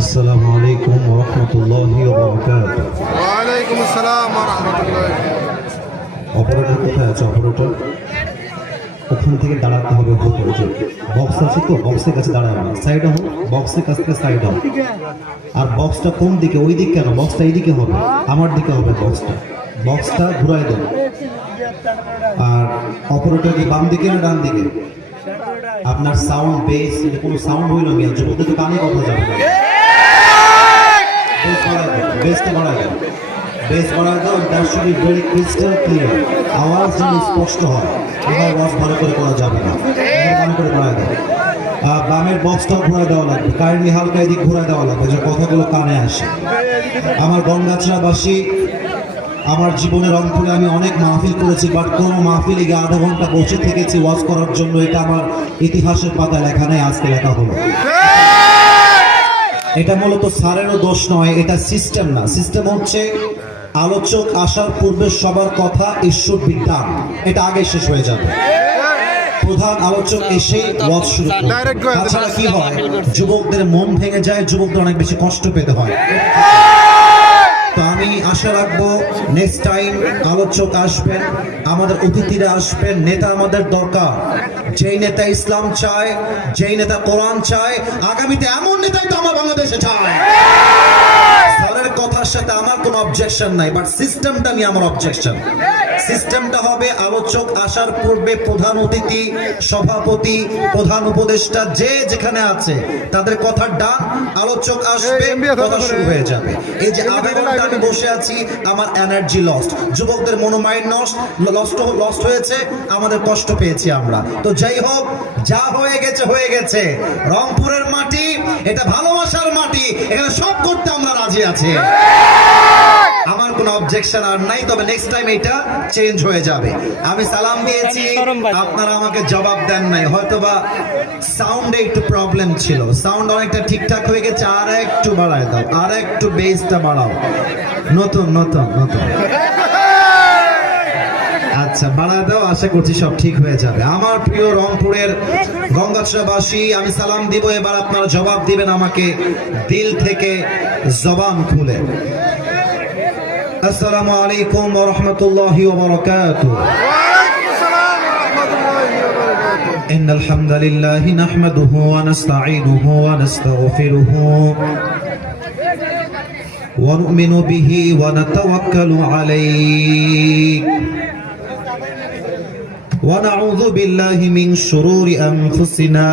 আসসালামু আলাইকুম ওয়া রাহমাতুল্লাহি ওয়া বারাকাতুহু। ওয়া আলাইকুম আসসালাম ওয়া রাহমাতুল্লাহি। অপারেটর কোথায় আছে? অপারেটর ওখান থেকে দাঁড়াতে হবে ভেতরে, যে বক্স আছে তো বক্সের কাছে দাঁড়ায় না, সাইড হন, বক্সের কাছ থেকে সাইড হন। আর বক্সটা কোন দিকে? ওই দিক কেন? বক্সটা এই দিকে হবে, আমার দিকে হবে বক্সটা। বক্সটা ঘুরাই দেন। আর অপারেটর কি বাম দিকে না ডান দিকে? আপনার সাউন্ড বেস কোনো সাউন্ড হইল গিয়া যুবকদের তো কানে কথা যাবে না। বেসটা বাড়ায় দেন, বেস বাড়ায় দাও। That should be very crystal clear. আওয়াজ যেন স্পষ্ট হয়, এবার আওয়াজ ভালো করে করা যাবে না, ভালো করে বাড়ায় দাও। বামের বক্সটাও ঘুরায় দেওয়া লাগবে, কাইন্ডলি হালকা এদিক ঘুরায় দেওয়া লাগবে যে কথাগুলো কানে আসে। আমার গঙ্গাছড়াবাসী, আমার জীবনে রংপুরে আমি অনেক মাহফিল করেছি, বাট কোনো মাহফিলে গিয়ে আধা ঘন্টা বসে থেকেছি ওয়াজ করার জন্য। এটা আমার ইতিহাসের পাতায় লেখা নেই, আজকে লেখা হলো। এটা মূলত স্যারেরও দোষ নয়, এটা সিস্টেম না। সিস্টেম হচ্ছে আলোচক আসার পূর্বে সবার কথা ঈশ্বর বিজ্ঞান, এটা আগে শেষ হয়ে যাবে। প্রধান আলোচক এসেই ওয়াজ শুরু করে। তাছাড়া কি হয়, যুবকদের মন ভেঙে যায়, যুবকদের অনেক বেশি কষ্ট পেতে হয়। তো আমি আশা রাখবো নেক্সট টাইম আলোচক আসবেন, আমাদের অতিথিরা আসবেন। নেতা আমাদের দরকার, যেই নেতা ইসলাম চায়, যেই নেতা কোরআন চায়, আগামীতে এমন নেতাই তো আমার বাংলাদেশে চায়। স্যারের কথার সাথে আমার কোনো অবজেকশন নাই, বাট সিস্টেমটা নিয়ে আমার অবজেকশন। সিস্টেমটা হবে আলোচক আসার পূর্বে প্রধান অতিথি, সভাপতি, প্রধান উপদেষ্টা যে যেখানে আছে তাদের কথা ডান, আলোচক আসবে, কথা শুরু হয়ে যাবে। এই যে আধা ঘন্টা আমি বসে আছি, আমার এনার্জি লস্ট, যুবকদের মনোমাইন্ড লস্ট হয়েছে, আমাদের কষ্ট পেয়েছি আমরা। তো যাই হোক, যা হয়ে গেছে হয়ে গেছে। রংপুরের মাটি, এটা ভালোবাসার মাটি, এখানে সব করতে আমরা রাজি আছি। আমার কোনো অবজেকশন আর নাই, তবে নেক্সট টাইম এটা চেঞ্জ হয়ে যাবে। আমি সালাম দিয়েছি, আপনারা আমাকে জবাব দেন নাই, হয়তোবা সাউন্ডে একটু প্রবলেম ছিল। সাউন্ড অনেকটা ঠিকঠাক হয়ে গেছে, আর একটু বাড়ায় দাও, আর একটু বেসটা বাড়াও। নতুন নতুন নতুন আচ্ছা বাড়ায় দাও, আশা করছি সব ঠিক হয়ে যাবে। আমার প্রিয় রংপুরের গঙ্গাছড়াবাসী, আমি সালাম দিব, এবার আপনারা জবাব দিবেন আমাকে দিল থেকে, জবান খুলে। আসসালামু আলাইকুম ওয়া রাহমাতুল্লাহি ওয়া বারাকাতুহু। ওয়া আলাইকুম আসসালাম ওয়া রাহমাতুল্লাহি ওয়া বারাকাতুহু। ইন্নাল হামদালিল্লাহি নাহমাদুহু ওয়া নাস্তাঈনুহু ওয়া নাস্তাগফিরুহু ওয়া নু'মিনু বিহি ওয়া নাতাওয়াক্কালু আলাইহি ওয়া নাউযু বিল্লাহি মিন শুরুরি আনফুসিনা